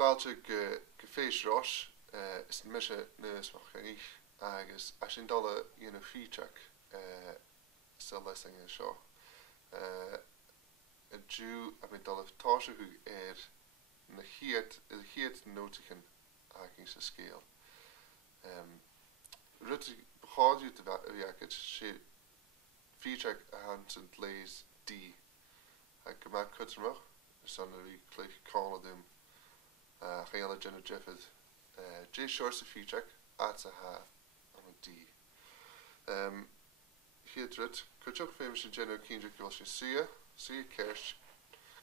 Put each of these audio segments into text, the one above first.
Fáilte go fééis ros is mise nuas mar chaich agus a sin dalla fíteach sa leising seo. A dú a mé dalla táise chu na chiad nótichan hacking sa scéal. Rutte beáú de bheagad sé fíteach a Hansant Lays D. A go maith cutamach san a bhí clých cála dum chéanna Jenna Jeffed J short sa fíteach at a ha am a D. Hiadrit cuteach féimis sin Jenna Kindrick go sin sia Kersh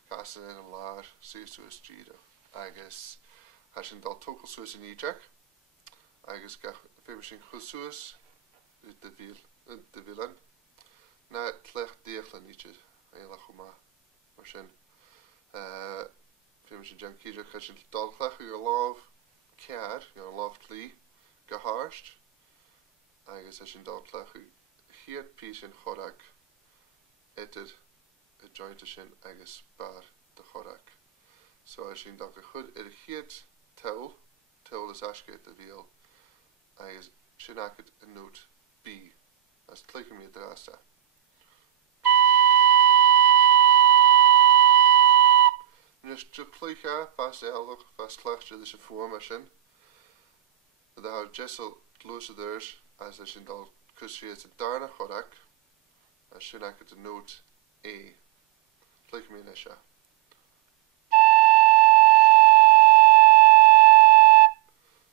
casan in an lár suas jíra agus ha sin dal tócail suas in íteach agus féimis sin chusuas de vilan na tlecht déachla níte éile chumá mar sin féimis sin Jan Kindrick ha sin dalchlach go láh cead go láh tlí go háist agus ha sin dalchlach chiad pí sin chorach éidir a jointe sin agus bar de chorach. So as sin dal go chud chiad teil is ascait a bhíal agus sin acad a note B as tlicha mí drasta. Nus de tlicha fast eilech fast tlechte is a form sin da ha jessel glúsaders as sin dal cusfiad a darna chorach as sin acad a note A. Tlicha mí leis.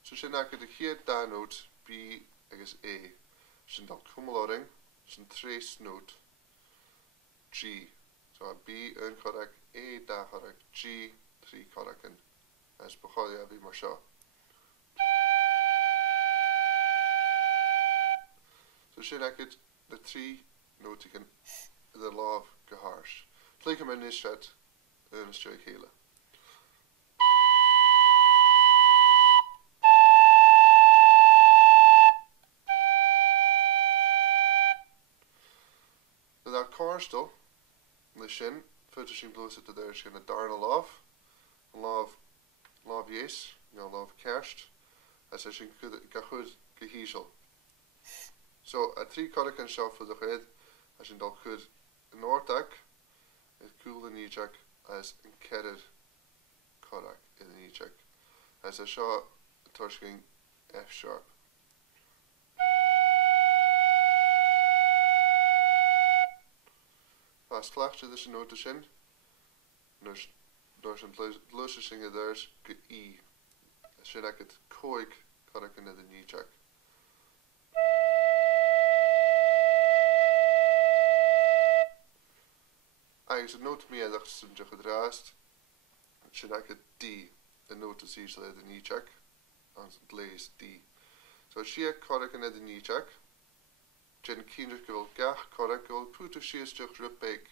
So sin acad a chiad da note B agus A. Sin dal cumularing sin tres note G. So a B un chorach, A da chorach, G 3 chorachan as bechaile a bhí mar seo. So sin acad the 3 notichan the láh go háirt. Tlicha mé nisfed an stoi chéile. Dat chorstel le sin fuidir sin blúsa a d sin a darna láh an láh dhééis nó láh ceist a sé sin go chud go hísel. So a 3 chorachan seo fu a chéad a sin dal chud an ortach is cool in níteach as an ceidir chorach in níteach as a seo tuairiscing F sharp. Fast clachte is an nota sin nus an blúsa sin a deirs go E sin acad cóig chorach in the níteach. Agus a note mí adach sin de chudráast sin acad D a nota síos le the níteach an Lays D. So siad chorach in the níteach Jen Kindrick go bhfuil gach chorach go bhfuil púta síosteach ripbeig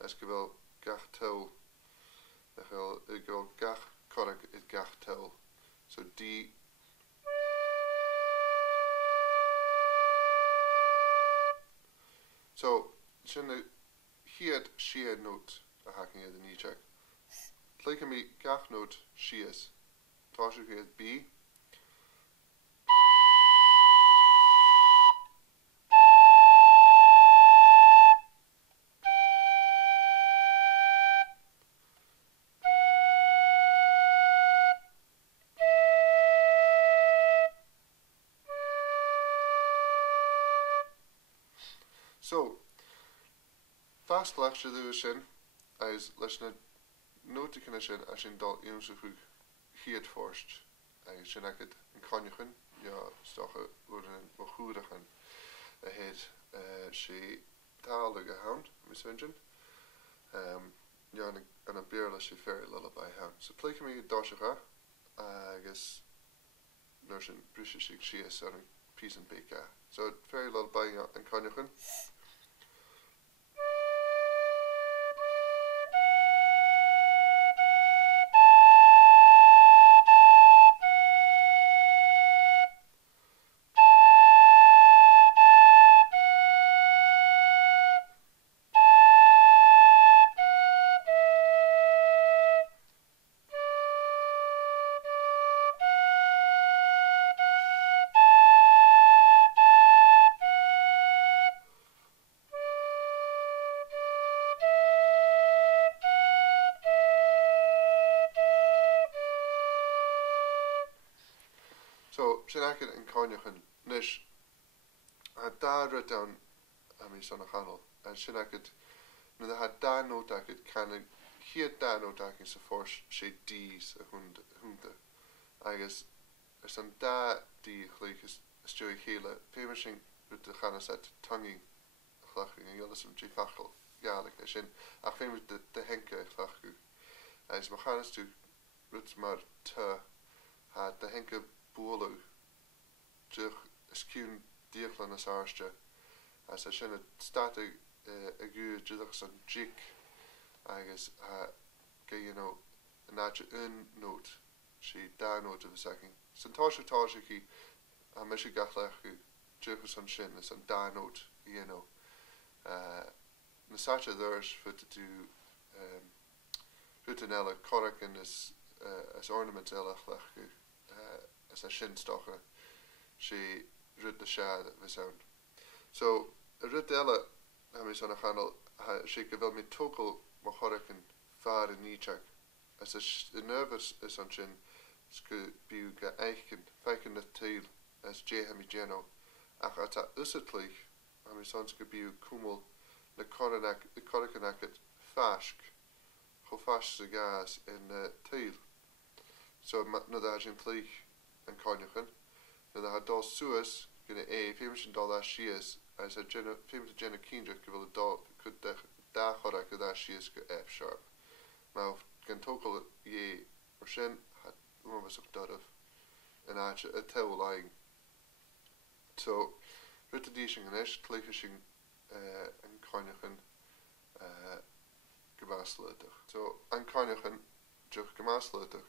as go bhfuil gach teil go bhfuil gach chorach is gach teil. So D. So sin a chiad siad note a hacking in the níteach. Tlicha mí gach note síos. Tá sé chiad B. So, fast lechte dú sin as leis na nótichanna sin a sin dal iomsa chu chiad forst agus sin acad an caineachan stocha bhfuil an chuúdachan a héad sé tála go hound mis engine an a béla sé fér lullaby hound. So tlicha mí dáisecha agus nuair sin brise sig síos ar an pís an béca. So fér lullaby an caineachan. So sin acid in cognacan nish a da red down ami son a channel and sin acid na da had da note acid can hier da note acid sa force she D's a hunde I guess is an da die gelijk is stu hele famishing with the chana set tonguing glaching en jullie some gfachel galig is in ach fam with de henke glachu as ma chana stu ruts maar te had de henke boelo terug skun dieglan as arste as a sinne statig a gu judach son jik I guess you know nache un note she da note of a second Santasha ki a meshi gachlachu judach son shin is an da note you know na sacha there's for to do Rutanella Korak in as ornament elachlachu as a shin stocha she rud the shad of his own. So Rudella is on a handle she could me tokel mahorican far in nichak as a nervous is on chin sku buga eichen feiken the tail as jehami geno ach ata usatlich am sons could be kumul the coranaket fashk ho fash the gas in the tail so no da jin tlich and cognacan no da had dos suas gonna famous dollar she is as a famous Jenna Kindra could da chora could that she is F sharp now can tokel ye or shin had one was up dot of an arch a tail lying so ritadishing and ish clicking and cognacan gebaslutig so an cognacan juk gebaslutig